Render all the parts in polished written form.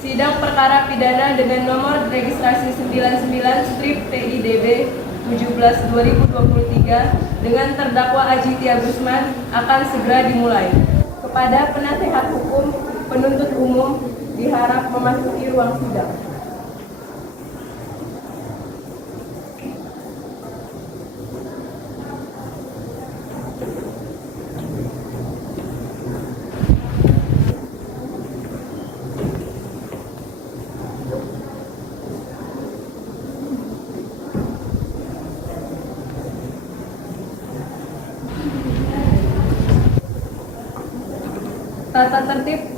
Sidang perkara pidana dengan nomor registrasi 99/PIDB 17/2023 dengan terdakwa Aditya Gusman akan segera dimulai. Kepada penasehat hukum penuntut umum diharap memasuki ruang sidang. Tata tertib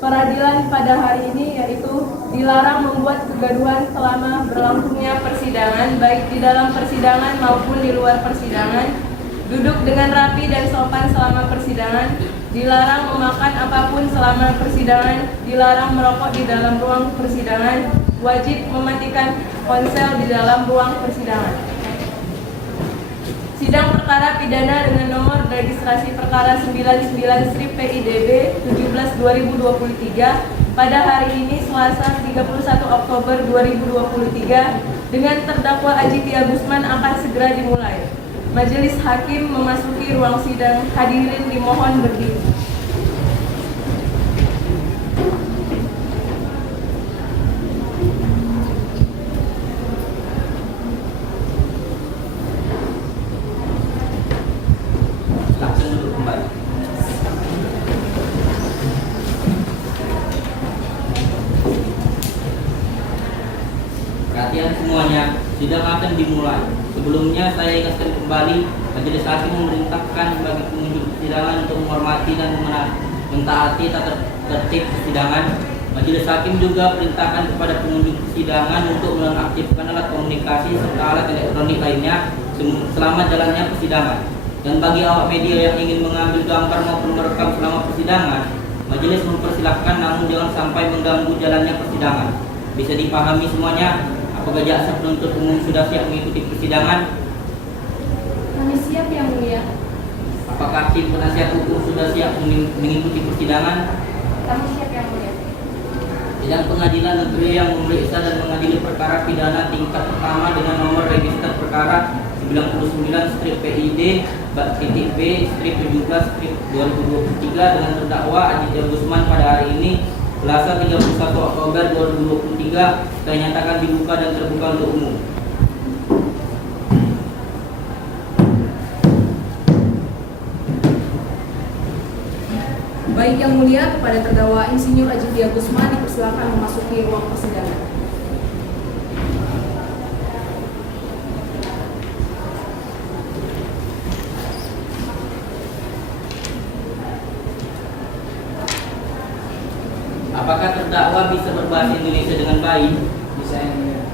peradilan pada hari ini yaitu dilarang membuat kegaduhan selama berlangsungnya persidangan, baik di dalam persidangan maupun di luar persidangan. Duduk dengan rapi dan sopan selama persidangan. Dilarang memakan apapun selama persidangan. Dilarang merokok di dalam ruang persidangan. Wajib mematikan ponsel di dalam ruang persidangan. Sidang perkara pidana dengan nomor registrasi perkara 99/PIDB 17/2023 pada hari ini Selasa 31 Oktober 2023 dengan terdakwa Aditya Gusman akan segera dimulai. Majelis Hakim memasuki ruang sidang. Hadirin dimohon berdiri. Perhatian semuanya, sidang akan dimulai. Sebelumnya saya ingatkan kembali, Majelis Hakim memerintahkan bagi pengunjung persidangan untuk menghormati dan mentaati tata tertib persidangan. Majelis Hakim juga perintahkan kepada pengunjung persidangan untuk menonaktifkan alat komunikasi serta alat elektronik lainnya selama jalannya persidangan. Dan bagi awak media yang ingin mengambil gambar maupun merekam selama persidangan, majelis mempersilahkan namun jangan sampai mengganggu jalannya persidangan. Bisa dipahami semuanya? Apakah jaksa penuntut umum sudah siap mengikuti persidangan? Kami siap, Yang Mulia. Apakah tim penasihat hukum sudah siap mengikuti persidangan? Kami siap, Yang Mulia. Sidang pengadilan negeri yang memeriksa dan mengadili perkara pidana tingkat pertama dengan nomor register perkara 99/B/17/2023 dengan terdakwa Aditya Gusman pada hari ini Selasa 31 Oktober 2023 dinyatakan dibuka dan terbuka untuk umum. Baik Yang Mulia, kepada terdakwa Insinyur Aditya Gusman dipersilakan memasuki ruang persidangan. Apakah terdakwa bisa berbahasa Indonesia dengan baik? Bisa, Yang Mulia.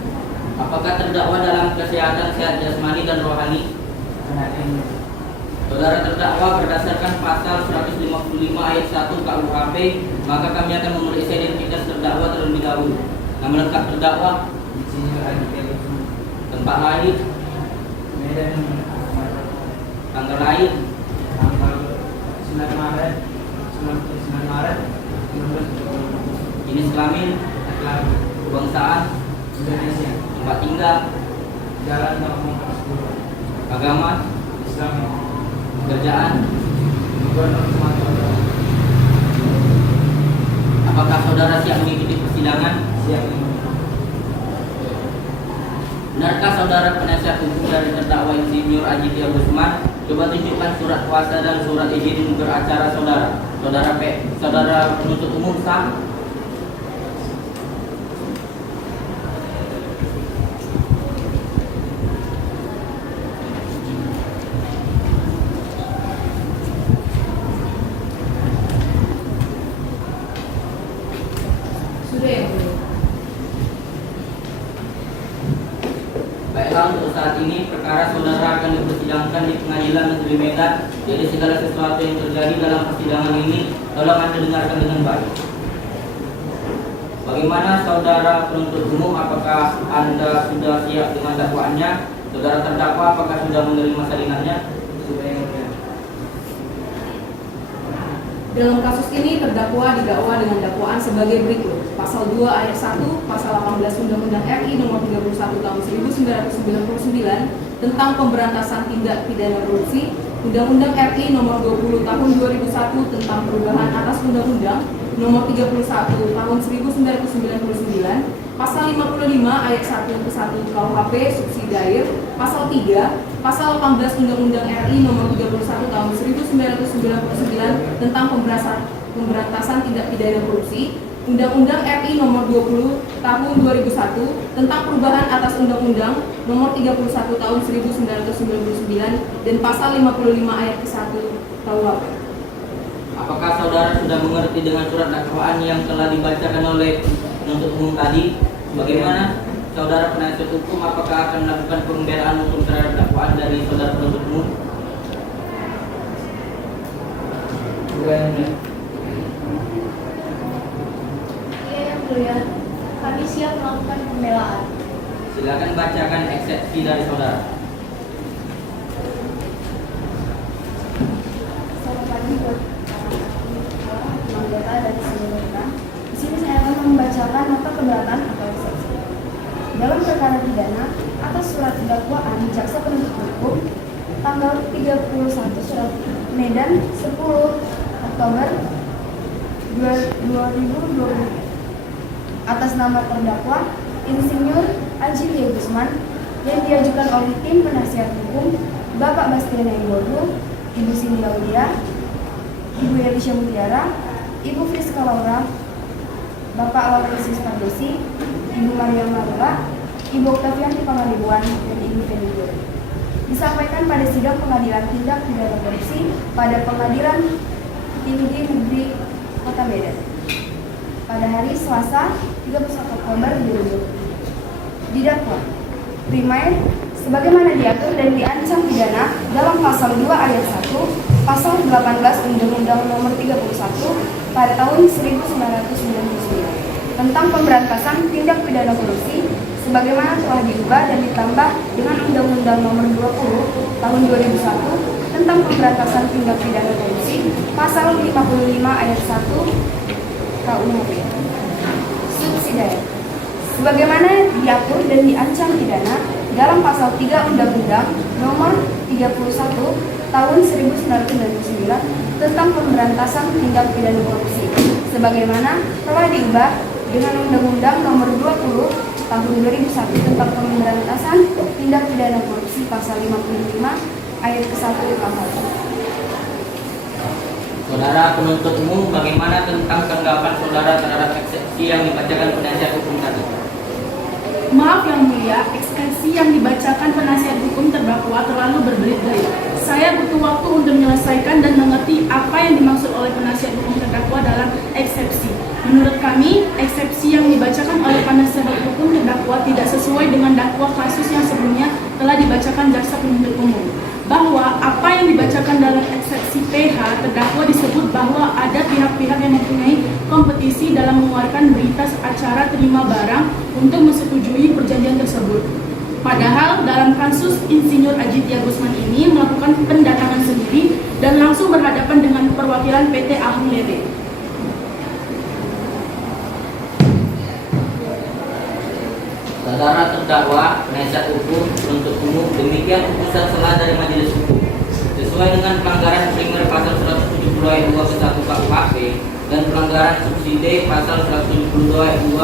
Apakah terdakwa dalam kesehatan sehat jasmani dan rohani? Saudara terdakwa berdasarkan pasal 155 ayat 1 KUHP, maka kami akan memeriksa identitas terdakwa terlebih dahulu. Nama lengkap terdakwa, Insinyur Aditya Gusman. tempat lahir, Medan, tanggal lahir, tanggal 9 Maret 1970. jenis kelamin, Laki-laki, kebangsaan, Indonesia. tempat tinggal, Jalan Kampung 10, agama, Islam, pekerjaan. Gubernur Sumatera Utara. Apakah saudara siap mengikuti persidangan? Siap, Yang Mulia. Benarkah saudara penasihat hukum dari terdakwa Insinyur Aditya Gusman? Coba tunjukkan surat kuasa dan surat izin beracara saudara. Saudara penuntut umum sah? Sudah, Yang Mulia. Baiklah, untuk saat ini perkara saudara akan dipersidangkan di Pengadilan Negeri Medan. Jadi segala sesuatu yang terjadi dalam persidangan ini tolong Anda dengarkan dengan baik. Bagaimana saudara penuntut umum, apakah Anda sudah siap dengan dakwaannya? Saudara terdakwa apakah sudah menerima salinannya? Sudah, Yang Mulia. Dalam kasus ini terdakwa didakwa dengan dakwaan sebagai berikut. Pasal 2 ayat 1, Pasal 18 Undang-Undang RI Nomor 31 Tahun 1999 tentang pemberantasan tindak pidana korupsi, Undang-Undang RI Nomor 20 Tahun 2001 tentang perubahan atas Undang-Undang Nomor 31 Tahun 1999, Pasal 55 ayat 1 ke 1 KUHP subsidiar, Pasal 3, Pasal 18 Undang-Undang RI Nomor 31 Tahun 1999 tentang pemberantasan tindak pidana korupsi, Undang-Undang RI Nomor 20 Tahun 2001 tentang perubahan atas Undang-Undang Nomor 31 Tahun 1999 dan Pasal 55 ayat ke 1 KUHP. Apakah saudara sudah mengerti dengan surat dakwaan yang telah dibacakan oleh penuntut umum tadi? Bagaimana saudara penasihat hukum, apakah akan melakukan pembelaan hukum terhadap dakwaan dari saudara penuntut umum? Dua yang mulia. Iya yang mulia, kami siap melakukan pembelaan. Silakan bacakan eksepsi dari saudara. Selamat pagi buat anggota dan seluruhnya. Di sini saya akan membacakan nota keberatan atau eksepsi. Dalam perkara pidana atas surat dakwaan jaksa penuntut hukum tanggal 31 surat Medan 10 Oktober 2020 atas nama terdakwa Insinyur Ajilia Gusman yang diajukan oleh tim penasihat hukum Bapak Bastian Ibodu, Ibu Cindy Aulia, Ibu Elisha Mutiara, Ibu Friska Laura, Bapak Laurentius Pardosi, Ibu Maria Marula, Ibu Oktavianti Pangaribuan, dan Ibu Fenibur. Disampaikan pada sidang pengadilan tindak pidana korupsi pada Pengadilan Tinggi Negeri Kota Medan pada hari Selasa 31 Oktober 2020. Didakwa Primair sebagaimana diatur dan diancam pidana dalam Pasal 2 ayat 1, Pasal 18 Undang-Undang Nomor 31 pada tahun 1999 tentang pemberantasan tindak pidana korupsi sebagaimana telah diubah dan ditambah dengan Undang-Undang Nomor 20 Tahun 2001 tentang pemberantasan tindak pidana korupsi Pasal 55 ayat 1 KUHP. Subsidiar sebagaimana diatur dan diancam pidana dalam Pasal 3 Undang-Undang Nomor 31 Tahun 1999 tentang pemberantasan tindak pidana korupsi sebagaimana telah diubah dengan Undang-Undang Nomor 20 Tahun 2001 tentang pemberantasan tindak pidana korupsi Pasal 55 ayat ke 1 KUHP. Saudara penuntut umum, bagaimana tentang tanggapan saudara terhadap eksepsi yang dibacakan penasihat hukum tadi? Maaf yang mulia, eksepsi yang dibacakan penasihat hukum terdakwa terlalu berbelit-belit. Saya butuh waktu untuk menyelesaikan dan mengerti apa yang dimaksud oleh penasihat hukum terdakwa dalam eksepsi. Menurut kami, eksepsi yang dibacakan oleh penasihat hukum terdakwa tidak sesuai dengan dakwa kasus yang sebelumnya telah dibacakan jaksa penuntut umum. Bahwa apa yang dibacakan dalam eksepsi PH terdakwa disebut bahwa ada pihak-pihak yang mempunyai kompetisi dalam mengeluarkan berita acara terima barang untuk menyetujui perjanjian tersebut. Padahal dalam kasus Insinyur Ajilia Gusman ini melakukan pendatangan sendiri dan langsung berhadapan dengan perwakilan PT Ahung Lebe. Saudara terdakwa, penasihat hukum, penuntut umum, demikian putusan selah dari majelis hukum. Sesuai dengan pelanggaran primer pasal 172 ayat 2 ke 1 KUHP dan pelanggaran subsidi pasal 172 ayat 2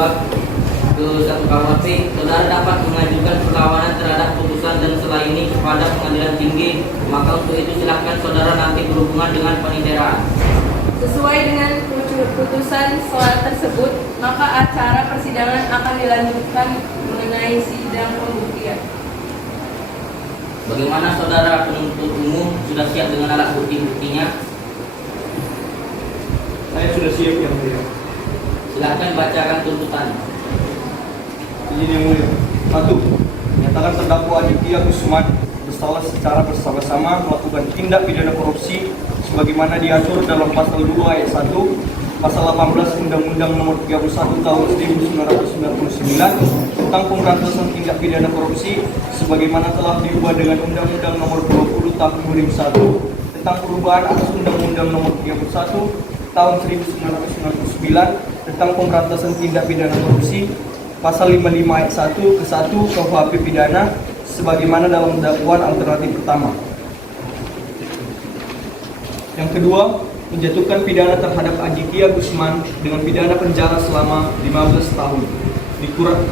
ke 1 KUHP, saudara dapat mengajukan perlawanan terhadap putusan dan selah ini kepada pengadilan tinggi. Maka untuk itu silakan saudara nanti berhubungan dengan panitia. Sesuai dengan putusan selah tersebut, maka acara persidangan akan dilanjutkan mengenai sidang pembuktian. Bagaimana saudara penuntut umum, sudah siap dengan alat bukti-buktinya? Saya sudah siap yang mulia. Silakan bacakan tuntutan. Izin yang mulia. 1. Menyatakan terdakwa Ajilia Gusman bersalah secara bersama-sama melakukan tindak pidana korupsi sebagaimana diatur dalam Pasal 2 ayat 1, Pasal 18 Undang-Undang Nomor 31 Tahun 1999 tentang pemberantasan tindak pidana korupsi sebagaimana telah diubah dengan Undang-Undang Nomor 20 Tahun 2001 tentang perubahan atas Undang-Undang Nomor 31 tahun 1999 tentang pemberantasan tindak pidana korupsi, pasal 55 ayat 1 ke 1 KUHP pidana sebagaimana dalam dakwaan alternatif pertama. Yang kedua, menjatuhkan pidana terhadap Aditya Gusman dengan pidana penjara selama 15 tahun.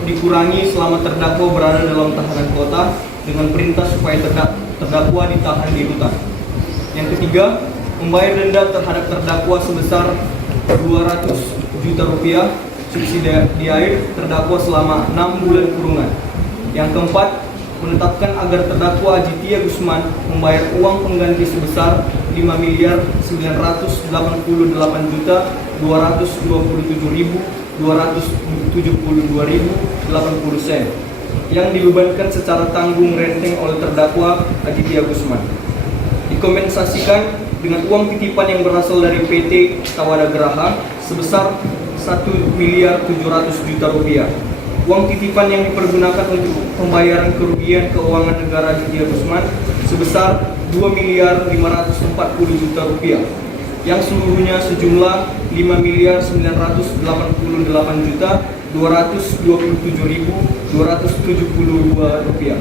Dikurangi selama terdakwa berada dalam tahanan kota dengan perintah supaya terdakwa ditahan di rutan. Yang ketiga, membayar denda terhadap terdakwa sebesar 200 juta rupiah subsidi air terdakwa selama 6 bulan kurungan. Yang keempat, menetapkan agar terdakwa Aditya Gusman membayar uang pengganti sebesar 5.988.227.272.80 yang dibebankan secara tanggung renteng oleh terdakwa Aditya Gusman. Dikompensasikan dengan uang titipan yang berasal dari PT Tawada Geraha sebesar 1.700.000.000 rupiah. Uang titipan yang dipergunakan untuk pembayaran kerugian keuangan negara Aditya Gusman sebesar 2.540.000.000 rupiah, yang seluruhnya sejumlah 5.988.227.272 rupiah.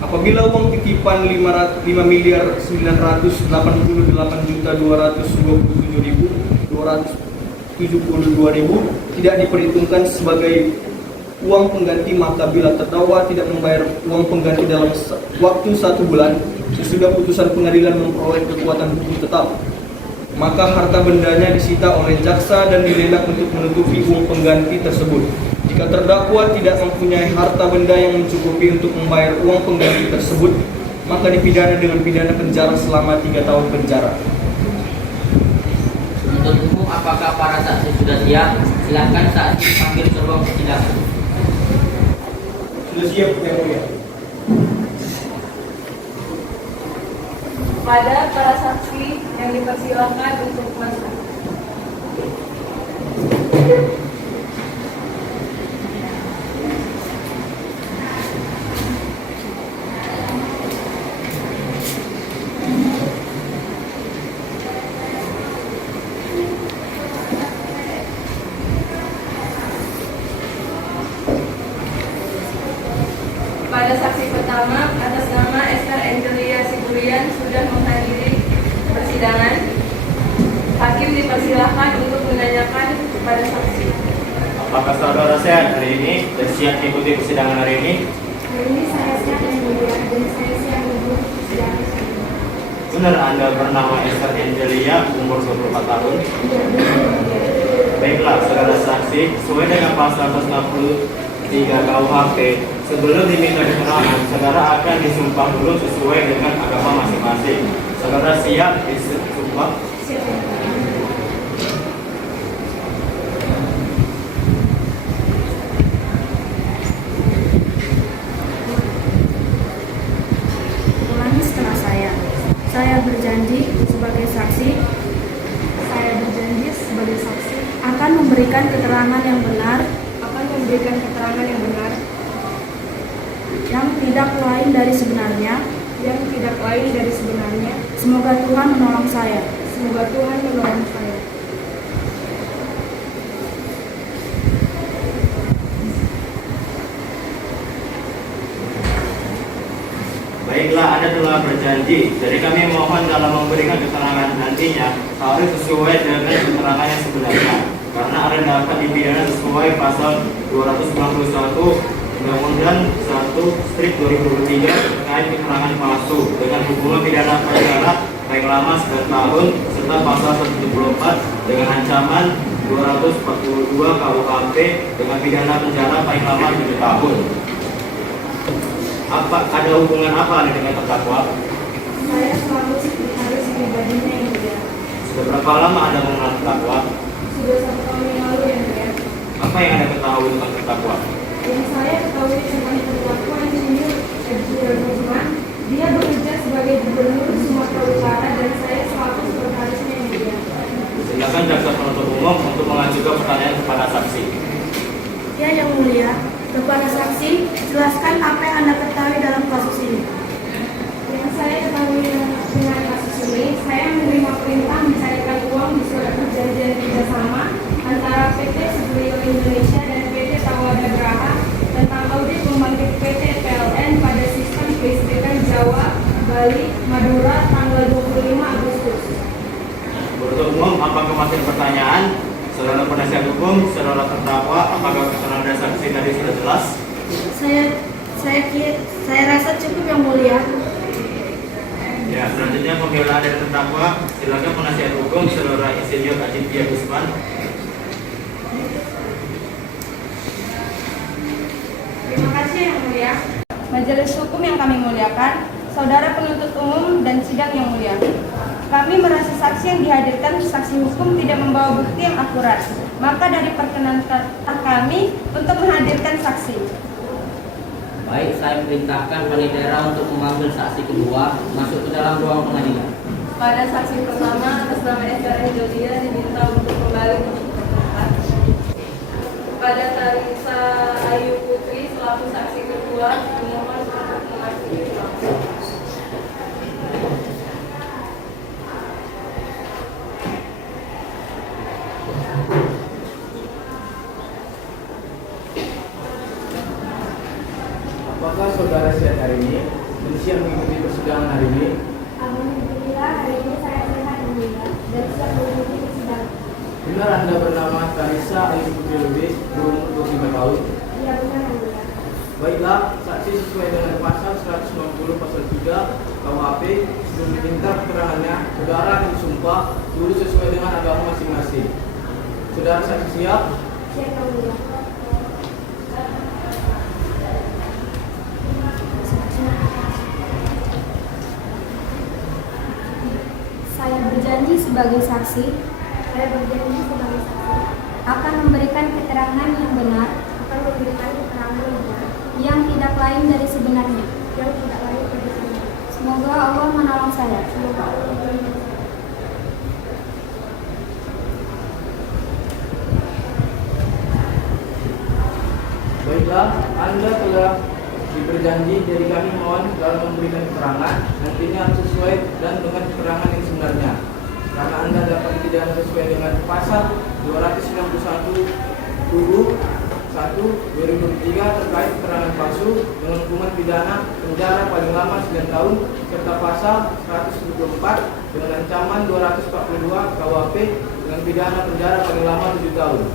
Apabila uang titipan 5.988.227.272 tidak diperhitungkan sebagai uang pengganti, maka bila terdakwa tidak membayar uang pengganti dalam waktu 1 bulan sesudah putusan pengadilan memperoleh kekuatan hukum tetap, maka harta bendanya disita oleh jaksa dan dilelang untuk menutupi uang pengganti tersebut. Jika terdakwa tidak mempunyai harta benda yang mencukupi untuk membayar uang pengganti tersebut, maka dipidana dengan pidana penjara selama 3 tahun penjara. Untuk umum, apakah para saksi sudah siap? Silakan saksi dipanggil ke ruang persidangan. Sudah siap, Yang Mulia. Pada para saksi yang dipersilakan untuk masuk. Pada saksi pertama, atas nama Esther Angelia Sigurian sudah menghadiri persidangan. Hakim dipersilahkan untuk menanyakan kepada saksi. Apakah saudara sehat hari ini dan siap mengikuti persidangan hari ini? Hari ini saya siap yang mulia dan saya siap untuk persidangan. Benar Anda bernama Esther Angelia, umur 24 tahun? Baiklah, saudara saksi, sesuai dengan pasal 163 KUHP, sebelum diminta keterangan, saudara akan disumpah dulu sesuai dengan agama masing-masing. Saudara siap disumpah? Siap. Ulangi setelah saya. Saya berjanji sebagai saksi. Saya berjanji sebagai saksi akan memberikan keterangan yang benar. Akan memberikan keterangan yang benar. Yang tidak lain dari sebenarnya. Yang tidak lain dari sebenarnya. Semoga Tuhan menolong saya. Semoga Tuhan menolong saya. Baiklah, Anda telah berjanji. Jadi kami mohon dalam memberikan keterangan nantinya harus sesuai dengan keterangan yang sebenarnya. Karena Anda dapat dipidana sesuai pasal 291 Undang-Undang 1/2023 terkait keterangan palsu dengan hukuman pidana penjara paling lama 9 tahun serta pasal 174 dengan ancaman 242 KUHP dengan pidana penjara paling lama 7 tahun. Ada hubungan apa Anda dengan terdakwa? Saya selalu harus pribadinya yang mulia. Sudah berapa lama Anda mengenal terdakwa? Sudah 1 tahun yang lalu yang mulia. Apa yang Anda ketahui tentang terdakwa? Yang saya ketahui tentang terdakwa Insinyur Aditya Gusman, dia bekerja sebagai gubernur Sumatera Utara dan saya selaku sekretarisnya yang mulia. Silakan jaksa penuntut umum untuk mengajukan pertanyaan kepada saksi. Ya yang mulia, kepada saksi, jelaskan apa yang Anda ketahui dalam kasus ini. Yang saya ketahui dengan kasus ini, saya menerima perintah mencairkan uang di surat perjanjian Untuk umum, apakah masih ada pertanyaan? Saudara penasihat hukum, saudara terdakwa, apakah keterangan dan saksi tadi sudah jelas? Saya rasa cukup yang mulia. Ya, selanjutnya pembelaan dari terdakwa. Silakan penasihat hukum, saudara Insinyur Aditya Gusman. Terima kasih yang mulia. Majelis hukum yang kami muliakan, saudara penuntut umum dan sidang yang mulia. Kami merasa saksi yang dihadirkan saksi hukum tidak membawa bukti yang akurat. Maka dari perkenankan kami untuk menghadirkan saksi. Baik, saya perintahkan panitia untuk memanggil saksi kedua masuk ke dalam ruang pengadilan. Pada saksi pertama atas nama SRN Jodia diminta untuk kembali ke tempat. Pada Tarisa Ayu Putri selaku saksi kedua dimohon untuk memasuki ruang. Apakah saudara sihat hari ini dan siap mengikuti persidangan hari ini? Alhamdulillah hari ini saya sehat yang mulia dan siap mengikuti persidangan. Benar Anda bernama Tarisa Ayu Putri Lubis, berumur 25 tahun? Iya benar yang mulia. Baiklah, saksi sesuai dengan pasal 190 pasal 3 KUHP sebelum diminta keterangannya, saudara akan disumpah dulu sesuai dengan agama masing-masing. Saudara saksi siap? Siap yang mulia. Saya berjanji sebagai saksi akan memberikan keterangan yang benar yang tidak lain dari sebenarnya. Semoga Allah menolong saya. Baiklah, Anda telah berjanji, jadi kami mohon dalam memberikan keterangan nantinya harus sesuai dan dengan keterangan yang sebenarnya. Karena Anda dapat dipidana sesuai dengan pasal 291 1/2023 terkait keterangan palsu dengan hukuman pidana penjara paling lama 9 tahun serta pasal 174 dengan ancaman 242 KUHP dengan pidana penjara paling lama 7 tahun.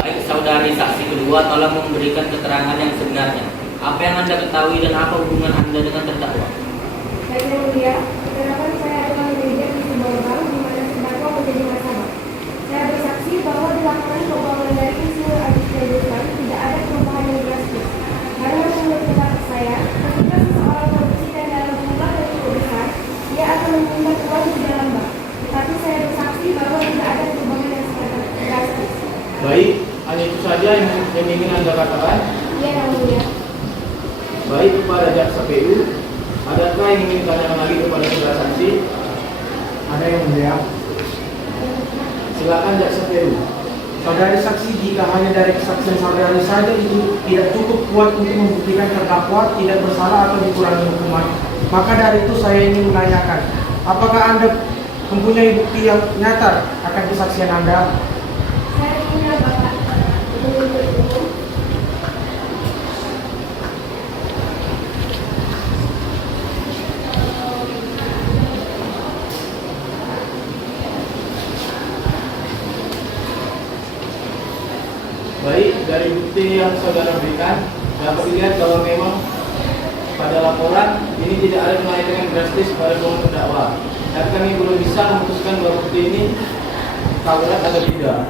Baik, saudari saksi kedua tolong memberikan keterangan yang sebenarnya. Apa yang Anda ketahui dan apa hubungan Anda dengan terdakwa? Baik yang mulia, keterangan saya adalah manajer di sebuah bank di mana terdakwa menjadi nasabah. Saya bersaksi bahwa dilakukan pembangunan dari Insinyur Aditya Gusman tidak ada perubahan yang drastis. Karena menurut pendapat saya, ketika seseorang korupsi dan dalam jumlah yang cukup besar, dia akan menyimpan uang di dalam bank. Tapi saya bersaksi bahwa tidak ada perubahan yang sangat drastis. Baik, hanya itu saja yang ingin Anda katakan. Iya yang mulia. Baik, kepada jaksa PU, adakah yang ingin ditanyakan lagi kepada saudara saksi? Ada yang mulia. Silakan jaksa PU. Saudari saksi, jika hanya dari kesaksian saudari saja itu tidak cukup kuat untuk membuktikan terdakwa tidak bersalah atau dikurangi hukuman, maka dari itu saya ingin menanyakan, apakah Anda mempunyai bukti yang nyata akan kesaksian Anda? Saya punya Bapak penuntut umum. Baik, dari bukti yang saudara berikan, dapat dilihat bahwa memang pada laporan ini tidak ada kenaikan yang drastis pada uang terdakwa. Dan kami belum bisa memutuskan bahwa bukti ini akurat atau tidak.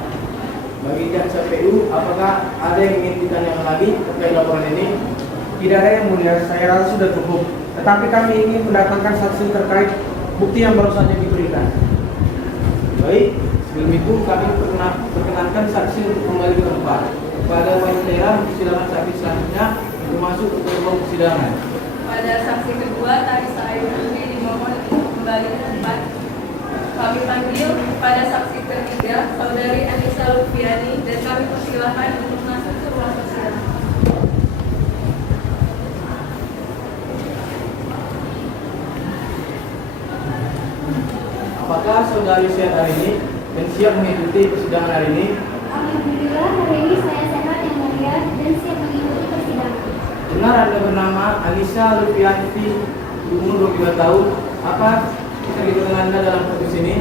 Bagi jaksa PU, apakah ada yang ingin ditanyakan lagi terkait laporan ini? Tidak ada yang mulia, saya rasa sudah cukup. Tetapi kami ingin mendatangkan saksi terkait bukti yang baru saja diberikan. Baik, sebelum itu kami perkenankan saksi untuk kembali ke tempat. Kepada wanita, silakan saksi selanjutnya untuk masuk ke ruang persidangan. Pada saksi kedua Tarisa Ayu Putri dimohon untuk kembali ke tempat. Kami panggil pada saksi ketiga Saudari Anissa Lufiani dan kami persilahkan untuk masuk ke ruang persidangan. Apakah saudari sehat hari ini dan siap mengikuti persidangan hari ini? Alhamdulillah hari ini saya sehat yang mulia dan siap mengikuti persidangan. Benar Anda bernama Anissa Lufiani berumur 22 tahun. Apa keterlibatan Anda dalam kasus ini?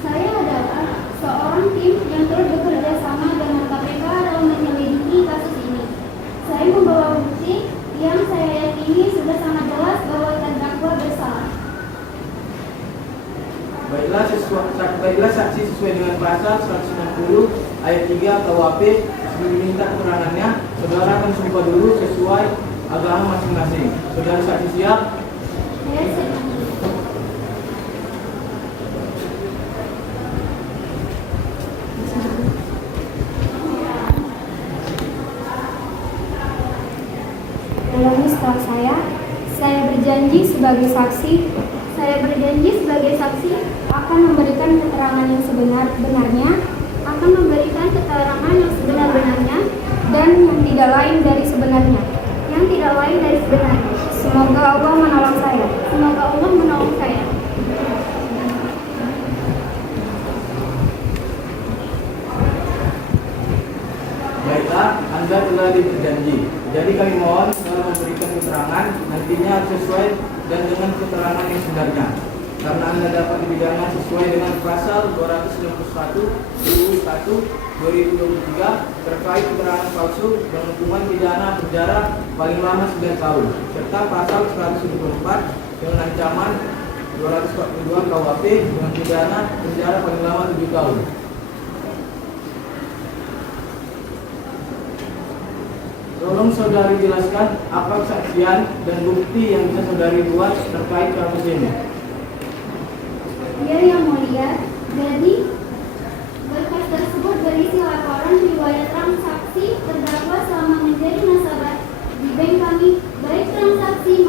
Saya adalah seorang tim yang terus bekerja sama dengan KPK dalam menyelidiki kasus ini. Saya membawa bukti yang saya yakini sudah sangat jelas bahwa terdakwa bersalah. Baiklah saksi sesuai dengan pasal 190 ayat 3 KUHP sebelum diminta keterangannya, saudara akan sumpah dulu sesuai agama masing-masing. Saudara saksi siap? Saya siap. Dalam misal saya berjanji sebagai saksi akan memberikan keterangan yang sebenar-benarnya, dan yang tidak lain dari sebenarnya. Semoga Allah menolong saya. Baiklah, Anda telah berjanji. Jadi kami mohon dalam memberikan keterangan nantinya harus sesuai dan dengan keterangan yang sebenarnya. Karena Anda dapat dipidana sesuai dengan pasal 291 UU 1 2023 terkait keterangan palsu dan hukuman pidana penjara paling lama 9 tahun serta pasal 174 dengan ancaman 242 KUHP dengan pidana penjara paling lama 7 tahun. Tolong saudari jelaskan apa kesaksian dan bukti yang bisa saudari buat terkait kasus ini. Ya, Yang Mulia, jadi berkas tersebut berisi laporan riwayat transaksi terdakwa selama menjadi nasabah di bank kami, baik transaksi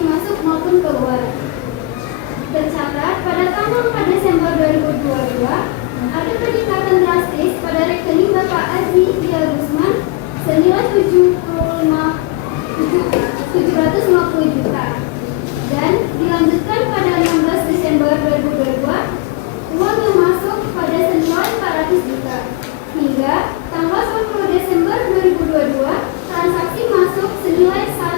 masuk maupun keluar. Tercatat pada tanggal 4 Desember 2022 ada peningkatan drastis pada rekening Bapak Aziz Dia Gusman senilai 750 juta. Dan dilanjutkan pada 16 Desember 2022, uang yang masuk pada senilai 400 juta. Hingga tanggal 10 Desember 2022, transaksi masuk senilai 1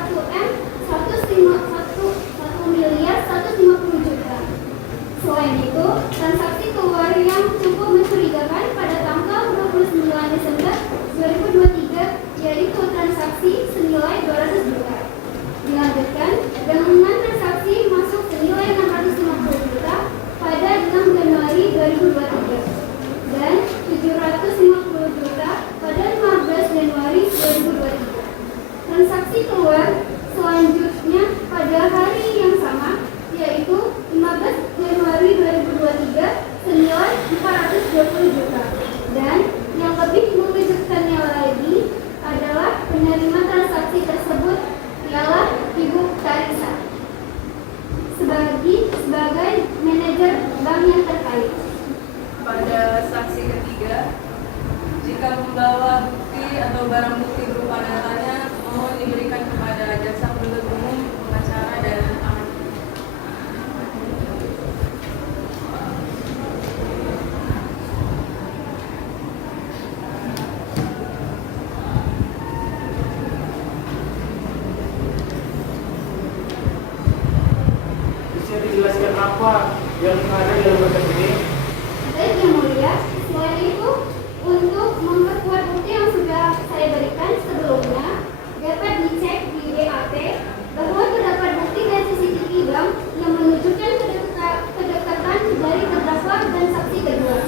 juta. Selain itu, transaksi keluar yang cukup mencurigakan pada tanggal 29 Desember 2023, yaitu transaksi senilai 200 juta. Dilanjutkan dengan transaksi masuk senilai 650 juta pada 6 Januari 2023 dan 750 juta pada 15 Januari 2023. Transaksi keluar selanjutnya pada hari yang sama, yaitu 15 Januari 2023 senilai 420 juta. Dan yang lebih mengejutkannya lagi adalah penerima transaksi tersebut ialah Ibu Tarisa sebagai manajer bank yang terkait. Pada saksi ketiga, jika membawa bukti atau barang bukti berupa datanya, mohon diberikan kepada jaksa penuntut umum, pengacara, dan ahli. Bisa dijelaskan apa yang ada dalam berkas ini? Baik, Yang Mulia, selain itu untuk memperkuat bukti yang sudah saya berikan sebelumnya, dapat dicek di BAP bahwa terdapat bukti dan CCTV bank yang menunjukkan kedekatan dari terdakwa dan saksi kedua.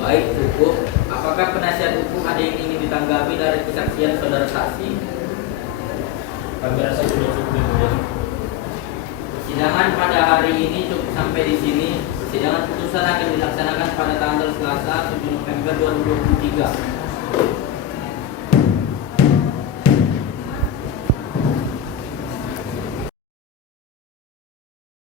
Baik, cukup. Apakah penasihat hukum ada yang ingin ditanggapi dari kesaksian saudara saksi? Kami rasa sudah cukup Yang Mulia. Persidangan pada hari ini cukup sampai di sini. Persidangan putusan akan dilaksanakan pada tanggal Selasa 7 November 2023.